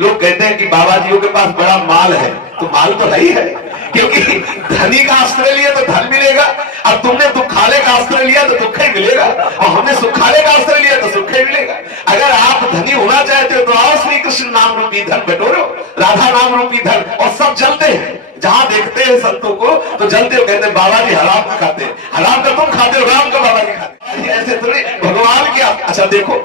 लोग कहते हैं कि बाबा जियों के पास बड़ा माल है, तो माल तो है ही है, क्योंकि धनी का आश्रय लिया तो धन मिलेगा। अब तुमने दुखाले का आश्रय लिया तो दुख ही मिलेगा, और हमने सुखाले का आश्रय लिया तो सुख ही मिलेगा। अगर आप धनी होना चाहते हो तो आओ श्री कृष्ण नाम रूपी धन बटोरो, राधा नाम रूपी धन, और सब जलते हैं। जहां देखते हैं संतों को तो जलते हो, कहते हैं बाबा जी हराम का खाते हैं, हराम का तुम खाते हो, राम का बाबा जी खाते हैं। ऐसे थोड़ी भगवान क्या। अच्छा देखो,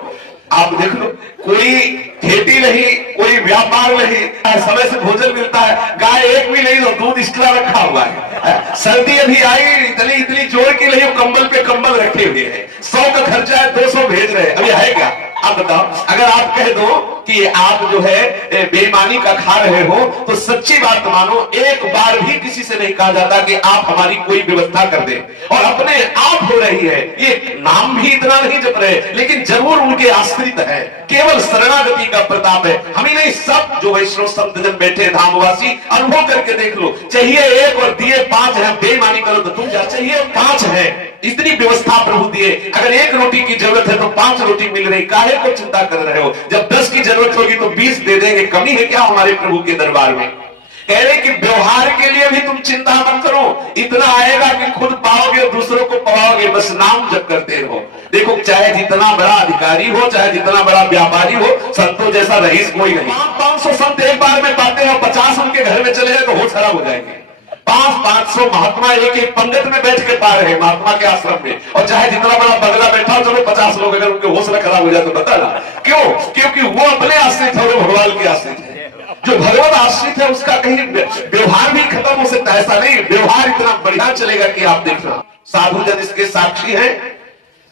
आप देख लो, कोई खेती नहीं, कोई व्यापार नहीं, समय से भोजन मिलता है, गाय एक भी नहीं तो दूध एक्स्ट्रा रखा हुआ है। सर्दी अभी आई, इतनी इतनी जोर की नहीं, कंबल पे कंबल रखे हुए हैं, 100 का खर्चा है, 200 भेज रहे हैं, अभी है क्या? आप बताओ, अगर आप कह दो कि आप जो है बेईमानी का खा रहे हो, तो सच्ची बात मानो, एक बार भी किसी से नहीं कहा जाता कि आप हमारी कोई व्यवस्था कर दें, और अपने आप हो रही है। ये नाम भी इतना नहीं जप रहे, लेकिन जरूर उनके आश्रित है, केवल शरणागति का प्रताप है। हम ही नहीं, सब जो वैष्णव संत जन बैठे धामवासी, अनुभव करके देख लो। चाहिए एक और दिए 5 है, बेईमानी करो तो तुम क्या चाहिए 5 है, इतनी व्यवस्था प्रभु दिए। अगर 1 रोटी की जरूरत है तो 5 रोटी मिल रही, काहे को चिंता कर रहे हो? जब 10 की जरूरत होगी तो 20 दे देंगे, कमी है क्या हमारे प्रभु के दरबार में? कह रहे कि व्यवहार के लिए भी तुम चिंता मत करो, इतना आएगा कि खुद पाओगे और दूसरों को पाओगे, बस नाम जप करते रहो। देखो, चाहे जितना बड़ा अधिकारी हो, चाहे जितना बड़ा व्यापारी हो, संतों जैसा रईस कोई नहीं। 500 संत एक बार में पाते हैं, 50 उनके घर में चले जाए तो होश खराब हो जाएंगे। 500 महात्मा एक एक पंगत में बैठ के पा रहे हैं महात्मा के आश्रम में, और चाहे जितना बड़ा बंगला बैठा हो, चलो 50 लोग अगर उनके हौसला खराब हो जाए तो बता ना क्यों? क्योंकि वो अपने आश्रित है, वो भगवान के आश्रित है। जो भगवान आश्रित है उसका कहीं व्यवहार भी खत्म हो सकता है, ऐसा नहीं, व्यवहार इतना बढ़िया चलेगा कि आप देखना। साधु जन इसके साक्षी है।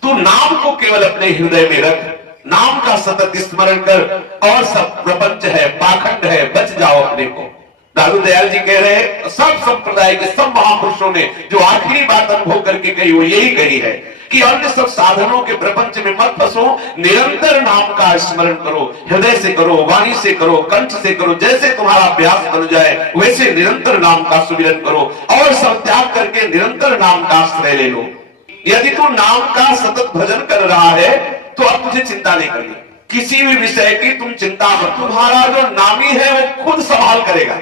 तू नाम को केवल अपने हृदय में रख, नाम का सतत स्मरण कर, और सब प्रपंच है, पाखंड है, बच जाओ अपने को। दादू दयाल जी कह रहे हैं, सब संप्रदाय के सब महापुरुषों ने जो आखिरी बात अनुभव करके कही वो यही कही है कि अन्य सब साधनों के प्रपंच में मत फंसो, निरंतर नाम का स्मरण करो, हृदय से करो, वाणी से करो, कंठ से करो, जैसे तुम्हारा अभ्यास बन जाए वैसे निरंतर नाम का सुमिरन करो, और सब त्याग करके निरंतर नाम का आश्रय ले लो। यदि तू नाम का सतत भजन कर रहा है तो अब तुझे चिंता नहीं करनी, किसी भी विषय की तुम चिंता मत, तुम्हारा जो नामी है वो खुद संभाल करेगा।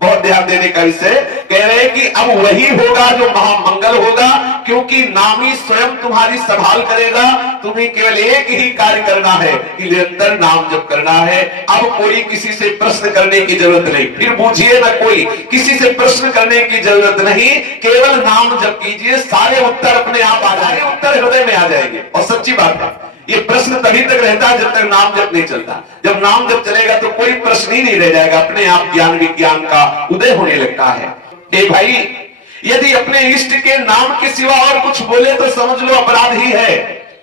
बहुत ध्यान देने का विषय कह रहे हैं कि अब वही होगा जो महामंगल होगा, क्योंकि नामी स्वयं तुम्हारी संभाल करेगा। तुम्हें केवल एक ही कार्य करना है कि निरंतर नाम जप करना है। अब कोई किसी से प्रश्न करने की जरूरत नहीं, फिर बूझिए ना, कोई किसी से प्रश्न करने की जरूरत नहीं, केवल नाम जप कीजिए, सारे उत्तर अपने आप आ जाएंगे, उत्तर हृदय में आ जाएंगे। और सच्ची बात है, ये प्रश्न तभी तक रहता है जब तक नाम जप नहीं चलता। जब नाम जप चलेगा तो कोई प्रश्न ही नहीं रह जाएगा, अपने आप ज्ञान विज्ञान का उदय होने लगता है। ए भाई, यदि अपने इष्ट के नाम के सिवा और कुछ बोले तो समझ लो अपराध ही है।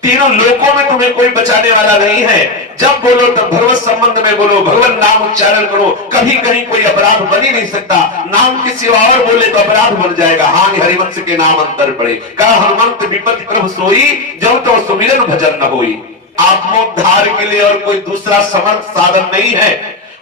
तीनों लोकों में तुम्हें कोई बचाने वाला नहीं है। जब बोलो तब भगवत संबंध में बोलो, भगवान नाम उच्चारण करो, कभी कहीं कोई अपराध बन ही नहीं सकता। नाम के सिवा और बोले तो अपराध बन जाएगा। हानि हरिवंश के नाम अंतर पड़े, कहा हनुमंत विपत्ति प्रभु सोई, जब तो सुमिरन भजन न होई। आत्मोद्धार के लिए और कोई दूसरा समर्थ साधन नहीं है।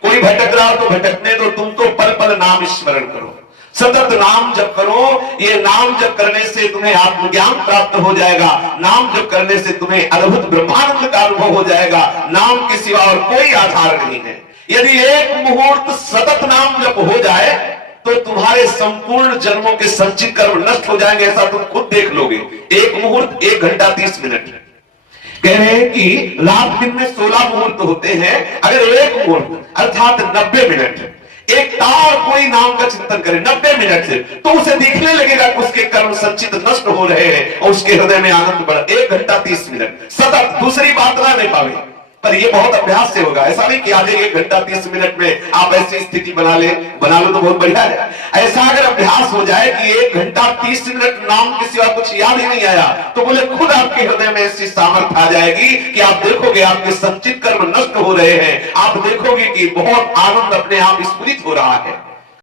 कोई भटक रहा हो तो भटकने दो, तुम तो पल पल नाम स्मरण करो, सतत नाम जप करो। ये नाम जप करने से तुम्हें आत्मज्ञान प्राप्त हो जाएगा, नाम जप करने से तुम्हें अद्भुत ब्रह्मानंद का अनुभव हो जाएगा। नाम के सिवा और कोई आधार नहीं है। यदि एक मुहूर्त सतत नाम जप हो जाए तो तुम्हारे संपूर्ण जन्मों के संचित कर्म नष्ट हो जाएंगे, ऐसा तुम खुद देख लोगे। एक मुहूर्त 1 घंटा 30 मिनट। कह रहे हैं कि रात दिन में 16 मुहूर्त होते हैं, अगर एक मुहूर्त अर्थात 90 मिनट एक तार कोई नाम का चिंतन करे 90 मिनट से, तो उसे दिखने लगेगा कि उसके कर्म संचित नष्ट हो रहे हैं और उसके हृदय में आनंद बढ़। 1 घंटा 30 मिनट सतत, दूसरी बात ना नहीं पावे, पर ये बहुत अभ्यास से होगा। ऐसा नहीं कि आज 1 घंटा 30 मिनट में आप ऐसी स्थिति बना लो तो बहुत बढ़िया है। ऐसा अगर अभ्यास हो जाए कि 1 घंटा 30 मिनट नाम के सिवा कुछ याद ही नहीं आया, तो बोले खुद आपके हृदय में ऐसी सामर्थ्य आ जाएगी कि आप देखोगे आपके संचित कर्म नष्ट हो रहे हैं, आप देखोगे कि बहुत आनंद अपने आप स्फुरित हो रहा है।